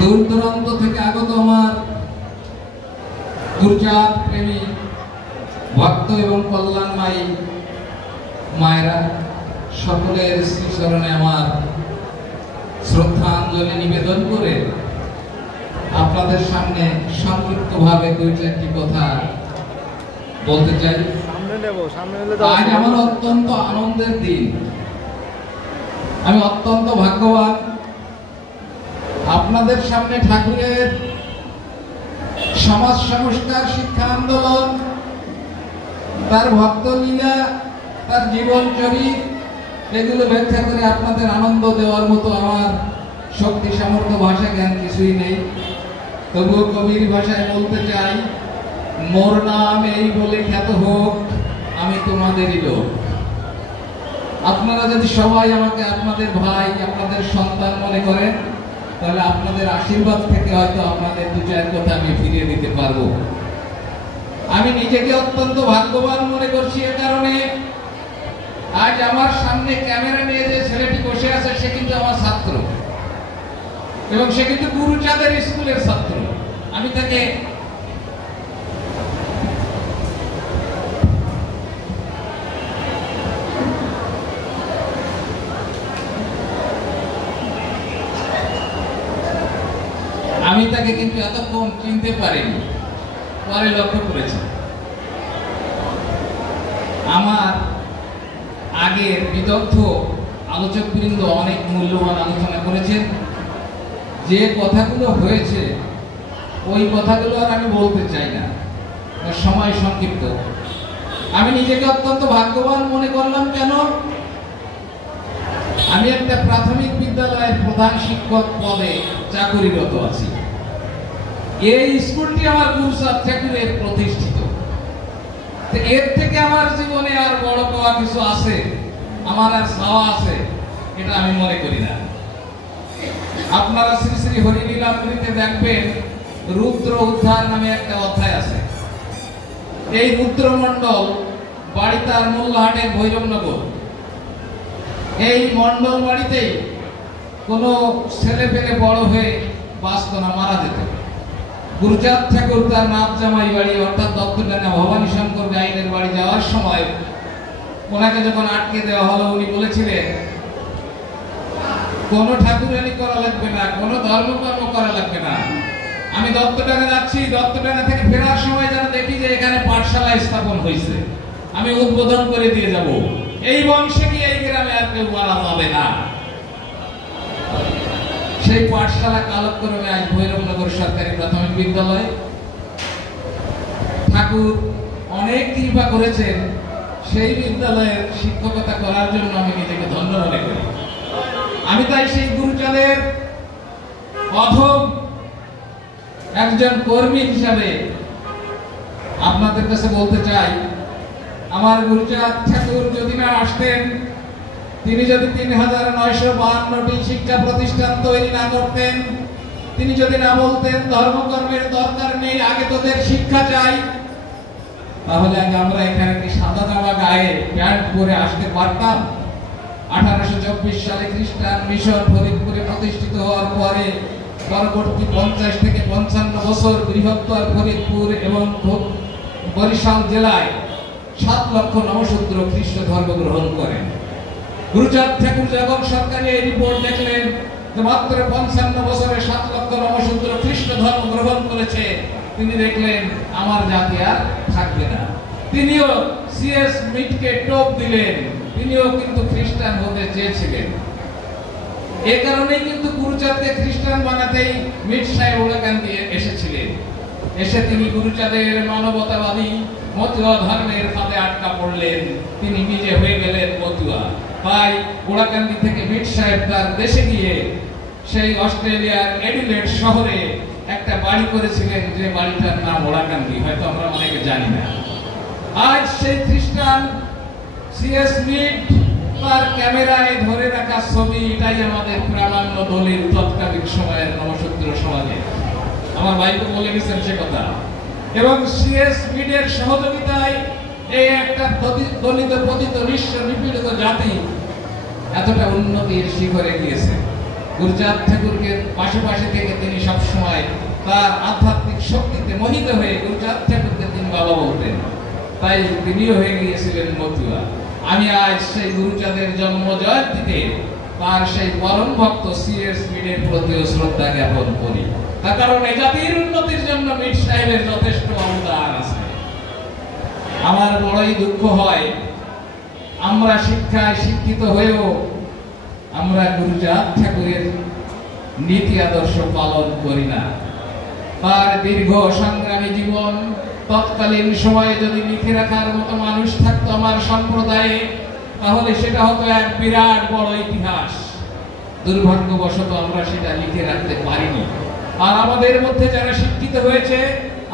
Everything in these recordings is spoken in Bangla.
দূর দূরান্ত থেকে আগত আমার গুরুচাঁদ প্রেমী ভক্ত এবং কল্যাণময়ী মায়েরা, সকলের শ্রীচরণে আমার শ্রদ্ধাঞ্জলি নিবেদন করে আপনাদের সামনে সংক্ষিপ্তভাবে দুই চারটি কথা বলতে চাই। আজ আমার অত্যন্ত আনন্দের দিন। আমি অত্যন্ত ভাগ্যবান। আপনাদের সামনে ঠাকুরের সমাজ সংস্কার, শিক্ষা আন্দোলন, তার ভক্তলীলা, তার জীবনচরিত, এগুলো ব্যাখ্যা করে আপনাদের আনন্দ দেওয়ার মতো আমার শক্তি, সামর্থ্য, ভাষা, জ্ঞান কিছুই নেই। তবুও কবির ভাষায় বলতে চাই, মোর নাম এই বলে খ্যাত হোক, আমি তোমাদেরই লোক। আপনারা যদি সবাই আমাকে আপনাদের ভাই, আপনাদের সন্তান মনে করেন, তাহলে আপনাদের আশীর্বাদ থেকে হয়তো আপনাদের দু চার কথা আমি ফিরিয়ে দিতে পারবো। আমি নিজেকে অত্যন্ত ভাগ্যবান মনে করছি এ কারণে, আজ আমার সামনে ক্যামেরা নিয়ে যে ছেলেটি বসে আছে সে কিন্তু আমার ছাত্র, এবং সে কিন্তু গুরুচাঁদের স্কুলের ছাত্র। আমি তাকে কিন্তু এতক্ষণ চিনতে পারিনি, পরে লক্ষ্য করেছি। আমার আগের বিদগ্ধ আলোচকবৃন্দ অনেক মূল্যবান আলোচনা করেছেন। যে কথাগুলো হয়েছে ওই কথাগুলো আর আমি বলতে চাই না, সময় সংক্ষিপ্ত। আমি নিজেকে অত্যন্ত ভাগ্যবান মনে করলাম। কেন? আমি একটা প্রাথমিক বিদ্যালয়ের প্রধান শিক্ষক পদে চাকুরিরত আছি। এই স্কুলটি আমার গুরুচাঁদ ঠাকুরের প্রতিষ্ঠিত। এর থেকে আমার জীবনে আর বড় পাওয়া কিছু আছে, আমার আর চাওয়া আছে, এটা আমি মনে করি না। আপনারা শ্রী শ্রী হরিলীলামৃতে দেখবেন রুদ্র উদ্ধার নামে একটা অধ্যায় আছে। এই রুদ্রমণ্ডল বাড়ি তার মোল্লাহাটের ভৈরবনগর। এই মণ্ডল বাড়িতেই কোনো ছেলে পেলে বড় হয়ে বাঁচত না, মারা যেত। গুরুচাঁদ ঠাকুর তার নাথ জামাই বাড়ি অর্থাৎ দত্তডাঙ্গা ভবানী শঙ্কর গাইনের বাড়ি যাওয়ার সময় ওনাকে যখন আটকে দেওয়া হলো, উনি বলেছিলেন কোনো ঠাকুরানি করা লাগবে না, কোনো ধর্মকর্ম করা লাগবে না, আমি দত্তডাঙ্গা যাচ্ছি, দত্তডাঙ্গা থেকে ফেরার সময় যেন দেখি যে এখানে পাঠশালা স্থাপন হয়েছে, আমি উদ্বোধন করে দিয়ে যাব। এই বংশে কি এই গ্রামে আর কেউ মারা যাবে না। সেই পাঠশালা কালক্রমে আজ ভৈরবনগর সরকারি প্রাথমিক বিদ্যালয়। ঠাকুর অনেক কৃপা করেছেন, সেই বিদ্যালয়ের শিক্ষকতা করার জন্য আমি নিজেকে ধন্য মনে করি। আমি তাই সেই গুরুচাঁদের অধম একজন কর্মী হিসাবে আপনাদের কাছে বলতে চাই, আমার গুরুচাঁদ ঠাকুর যদি না আসতেন, তিনি যদি ৩৯৫২টি শিক্ষা প্রতিষ্ঠান তৈরি না করতেন, তিনি যদি না বলতেন ধর্মকর্মের দরকার নেই, আগে তোদের শিক্ষা চাই, তাহলে আগে আমরা এখানে কি সাদা জামা গায়ে প্যান্ট পরে আসতে পারতাম? 1824 সালে খ্রিস্টান মিশন ফরিদপুরে প্রতিষ্ঠিত হওয়ার পরে পরবর্তী 50 থেকে 55 বছর বৃহত্তর ফরিদপুর এবং বরিশাল জেলায় 7 লক্ষ নবশূদ্র খ্রিস্ট ধর্ম গ্রহণ করেন। গুরুচাঁদ ঠাকুর যখন সরকারি এই রিপোর্ট দেখলেন যে মাত্র 55 বছরে 7 লক্ষ নবশূদ্র খ্রিস্ট ধর্ম গ্রহণ করেছে, তিনি দেখলেন আমার জাতি আর থাকবে না। তিনিও সিএস মিটকে টোপ দিলেন, তিনিও কিন্তু খ্রিস্টান হতে চেয়েছিলেন। এই কারণেই কিন্তু গুরুচাঁদকে খ্রিস্টান বানাতেই মিট সাহেব ওলাকান দিয়ে এসেছিলেন। এসে তিনি গুরুচাঁদের মানবতাবাদী মতুয়া ধর্মের ফাঁদে আটকা পড়লেন, তিনি নিজে হয়ে গেলেন মতুয়া। তাই ওলাকান্দি থেকে মিট সাহেব তার দেশে গিয়ে সেই অস্ট্রেলিয়ার এডিলেড শহরে একটা বাড়ি করেছিলেন, যে বাড়িটার নাম ওলাকান্দি, হয়তো আমরা অনেকে জানি না। আজ সেই খ্রিস্টান সিএস মিট তার ক্যামেরায় ধরে রাখা ছবি, এটাই আমাদের প্রামাণ্য দলিল তৎকালীন সময়ের নবশূদ্র সমাজে। আমার ভাইকে বলে গেছেন সে কথা। এবং সিএস মিটের সহযোগিতায় এই একটা দলিত পতিত নিঃস্ব নিপীড়িত জাতি এতটা উন্নতির শিখরে গিয়েছে। গুরুচাঁদ ঠাকুরকে পাশে থেকে তিনি সবসময় তার আধ্যাত্মিক শক্তিতে মোহিত হয়ে গুরুচাঁদ ঠাকুরকে তিনি বাবা বলতেন, তাই তিনিও হয়ে গিয়েছিলেন মতুয়া। আমি আজ সেই গুরুচাঁদের জন্ম জয়ন্তীতে তার সেই পরম ভক্ত সিএস মিডের প্রতিও শ্রদ্ধা জ্ঞাপন করি। তার কারণ এই জাতির উন্নতির জন্য মিড সাহেবের যথেষ্ট অবদান আছে। আমার বড়ই দুঃখ হয়, আমরা শিক্ষায় শিক্ষিত হয়েও আমরা গুরুচাঁদ ঠাকুরের নীতি আদর্শ পালন করি না। তার দীর্ঘ সংগ্রামী জীবন তৎকালীন সময়ে যদি লিখে রাখার মতো মানুষ থাকতো আমার সম্প্রদায়ে, তাহলে সেটা হতো এক বিরাট বড় ইতিহাস। দুর্ভাগ্যবশত আমরা সেটা লিখে রাখতে পারিনি। আর আমাদের মধ্যে যারা শিক্ষিত হয়েছে,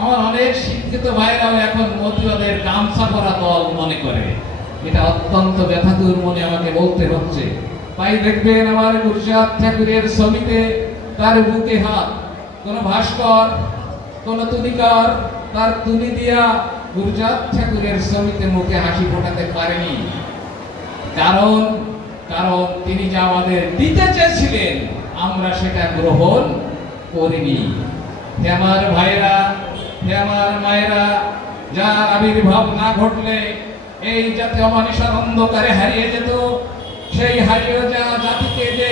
আমার অনেক শিক্ষিত ভাইরাও এখন মতুয়াদের গামছা পরা দল মনে করে। এটা অত্যন্ত ব্যথাতুর মনে আমাকে বলতে হচ্ছে। তাই দেখবেন আমার গুরুচাঁদ ঠাকুরের ছবিতে তার বুকে হাত, কোন ভাস্কর, কোন তুলিকার তার তুলি দিয়া গুরুচাঁদ ঠাকুরের ছবিতে মুখে হাসি ফোটাতে পারেনি। কারণ তিনি যা আমাদের দিতে চেয়েছিলেন আমরা সেটা গ্রহণ করিনি। হে আমার ভাইরা, হে আমার মায়েরা, যার আবির্ভাব না ঘটলে এই জাতি অমানিসার অন্ধকারে হারিয়ে যেত, সেই হারিয়ে যাওয়া জাতিকে যে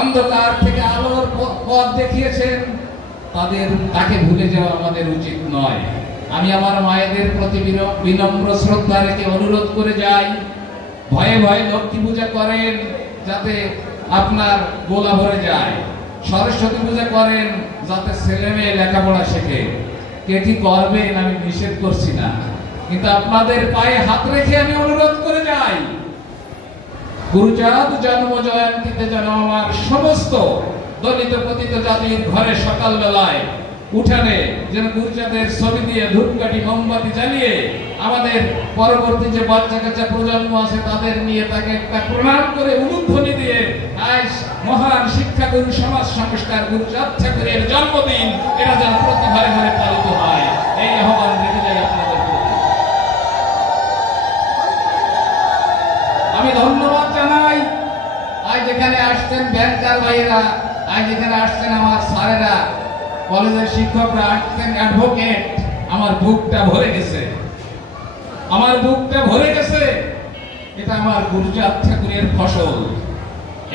অন্ধকার থেকে আলোর পথ দেখিয়েছেন তাকে ভুলে যাওয়া আমাদের উচিত নয়। আমি আমার মায়েদের প্রতি বিনম্র শ্রদ্ধা রেখে অনুরোধ করে যাই, ভয়ে ভয়ে লক্ষ্মী পূজা করেন যাতে আপনার গোলা ভরে যায়, সরস্বতী পূজা করেন যাতে ছেলে মেয়ে লেখাপড়া শেখে। কে কি করবেন আমি নিষেধ করছি না, কিন্তু আপনাদের পায়ে হাত রেখে আমি অনুরোধ করে যাই, গুরুচাঁদ জন্ম জয়ন্তীতে যেন আমার সমস্ত দলিত পতিত জাতির ঘরে সকাল বেলায় উঠানে যেন গুরুচাঁদের ছবি দিয়ে ধূপকাঠি মোমবাতি জ্বালিয়ে আমাদের পরবর্তী যে বাচ্চা কাচ্চা প্রজন্ম আছে তাদের নিয়ে তাকে একটা প্রণাম করে উলুধ্বনি দিয়ে আজ মহান শিক্ষাগুরু সমাজ সংস্কার গুরুচাঁদ ঠাকুরের জন্মদিন এটা যেন প্রতি ঘরে ঘরে পালিত হয়, এই আহ্বান রেখে যাই আপনাদের প্রতি। আমি ধন্যবাদ জানাই আজ যেখানে আসছেন ব্যাংকার ভাইয়েরা, আজ যেখানে আসছেন আমার স্যারেরা, কলেজের শিক্ষকরা আসছেন, অ্যাডভোকেট। আমার বুকটা ভরে গেছে, আমার বুকটা ভরে গেছে। এটা আমার গুরুচাঁদ ঠাকুরের ফসল।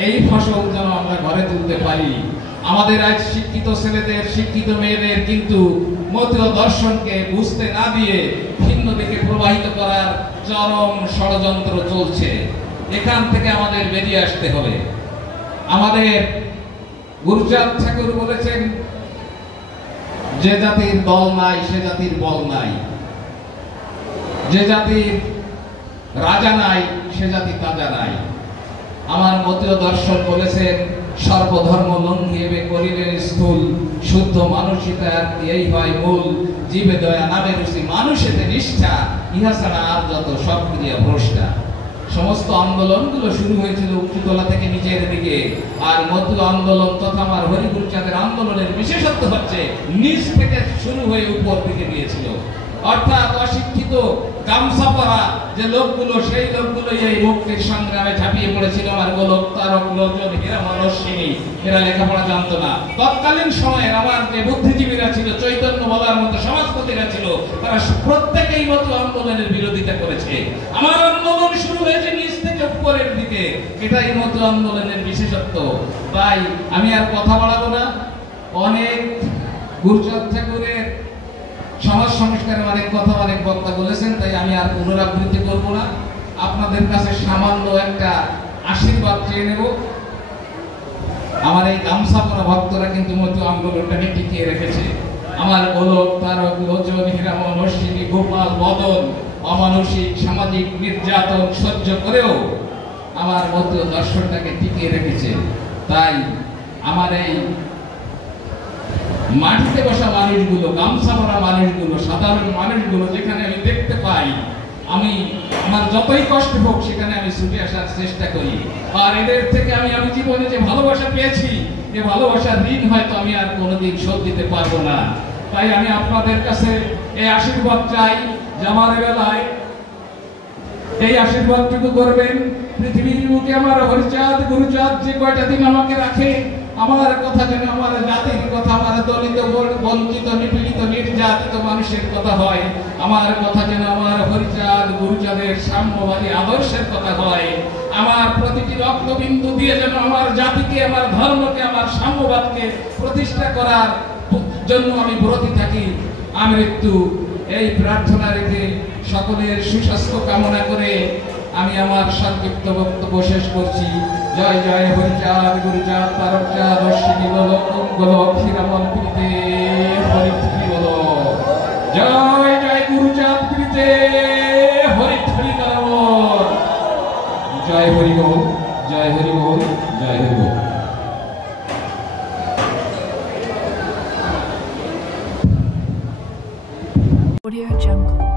এই ফসল যেন আমরা ঘরে তুলতে পারি। আমাদের আজ শিক্ষিত ছেলেদের, শিক্ষিত মেয়েদের কিন্তু মতুয়া দর্শনকে বুঝতে না দিয়ে ভিন্ন দিকে প্রবাহিত করার চরম ষড়যন্ত্র চলছে। এখান থেকে আমাদের বেরিয়ে আসতে হবে। আমাদের গুরুচাঁদ ঠাকুর বলেছেন, যে জাতির দল নাই সে জাতির বল নাই, যে জাতির রাজা নাই সে জাতি তাজা নাই। আমার মতীয় দর্শন বলেছেন, সর্বধর্ম লঙ্ঘিয়ে করিলেন স্থূল, শুদ্ধ মানসিকতার এই হয় মূল, জীবে দয়া নামে রুচি মানুষেতে নিষ্ঠা, ইহা ছাড়া আর যত সব ক্রিয়া ভ্রষ্টা। সমস্ত আন্দোলনগুলো শুরু হয়েছিল উচ্চতলা থেকে নিচের দিকে, আর মতুয়া আন্দোলন তথা আমার হরিগুরুচাঁদের আন্দোলনের বিশেষত্ব হচ্ছে নিচ থেকে শুরু হয়ে উপর দিকে গিয়েছিল। অর্থাৎ অশিক্ষিত গামছা পরা যে লোকগুলো, সেই লোকগুলো এই মুক্তির সংগ্রামে ঝাঁপিয়ে পড়েছিল। আমার গোলক, তারক, লোচন, হীরামন, অশ্বিনী, এরা লেখাপড়া জানতো না। তৎকালীন সময়ে আমার যে বুদ্ধিজীবীরা ছিল, চৈতন্য বলার মতো সমাজপতিরা ছিল, তারা প্রত্যেকেই মতো আন্দোলনের বিরোধিতা করেছে। আমার আন্দোলন শুরু হয়েছে নিচ থেকে উপরের দিকে, এটাই মতো আন্দোলনের বিশেষত্ব। তাই আমি আর কথা বাড়াবো না। অনেক গুরুচাঁদ ঠাকুরের সমাজ সংস্কারের অনেক কথা অনেক বক্তা বলেছেন, তাই আমি আর পুনরাবৃত্তি করব না। আপনাদের কাছে সামান্য একটা আশীর্বাদ চেয়ে নেব। আমার এই গামছা পরা ভক্তরা কিন্তু মতো আন্দোলনটাকে টিকিয়ে রেখেছে। আমার গোলক, তারক, লোচন, হীরামন, অশ্বিনী, গোপাল, বদন অমানসিক সামাজিক নির্যাতন সহ্য করেও আমার মতো দর্শনটাকে টিকিয়ে রেখেছে। তাই আমার এই মাটিতে বসা মানুষগুলো, গামছা পরা মানুষগুলো, সাধারণ মানুষগুলো যেখানে আমি দেখতে পাই, আমি আমার যতই কষ্ট হোক সেখানে আমি ছুটে আসার চেষ্টা করি। আর এদের থেকে আমি জীবনে যে ভালোবাসা পেয়েছি, যে ভালোবাসার ঋণ হয়তো আমি আর কোনোদিন শোধ দিতে পারবো না। তাই আমি আপনাদের কাছে এই আশীর্বাদ চাই যে আমার বেলায় এই আশীর্বাদটুকু করবেন। পৃথিবীর বুকে আমার হরিচাঁদ গুরুচাঁদ যে কয়টা দিন আমাকে রাখে, আমার কথা যেন আমার জাতির কথা, আমার দলিত বঞ্চিত নিপীড়িত নির্যাতিত মানুষের কথা হয়। আমার কথা যেন আমার হরিচাঁদ গুরুচাঁদের সাম্যবাদী আদর্শের কথা হয়। আমার প্রতিটি রক্তবিন্দু দিয়ে যেন আমার জাতিকে, আমার ধর্মকে, আমার সাম্যবাদকে প্রতিষ্ঠা করার জন্য আমি ব্রতী থাকি। আমৃত্যু এই প্রার্থনা রেখে সকলের সুস্বাস্থ্য কামনা করে আমি আমার সংক্ষিপ্ত বক্তব্য শেষ করছি। জয় জয় হরিচাঁদ গুরুচাঁদ তারকচাঁদ অশ্বিনী গোলক গোলক হীরামন প্রীতে হরিধ্বনি বলো। জয় জয় গুরুচাঁদ প্রীতে হরিধ্বনি বলো। জয় হরি বল, জয় হরি বল, জয় হরি বল। Audio Jungle.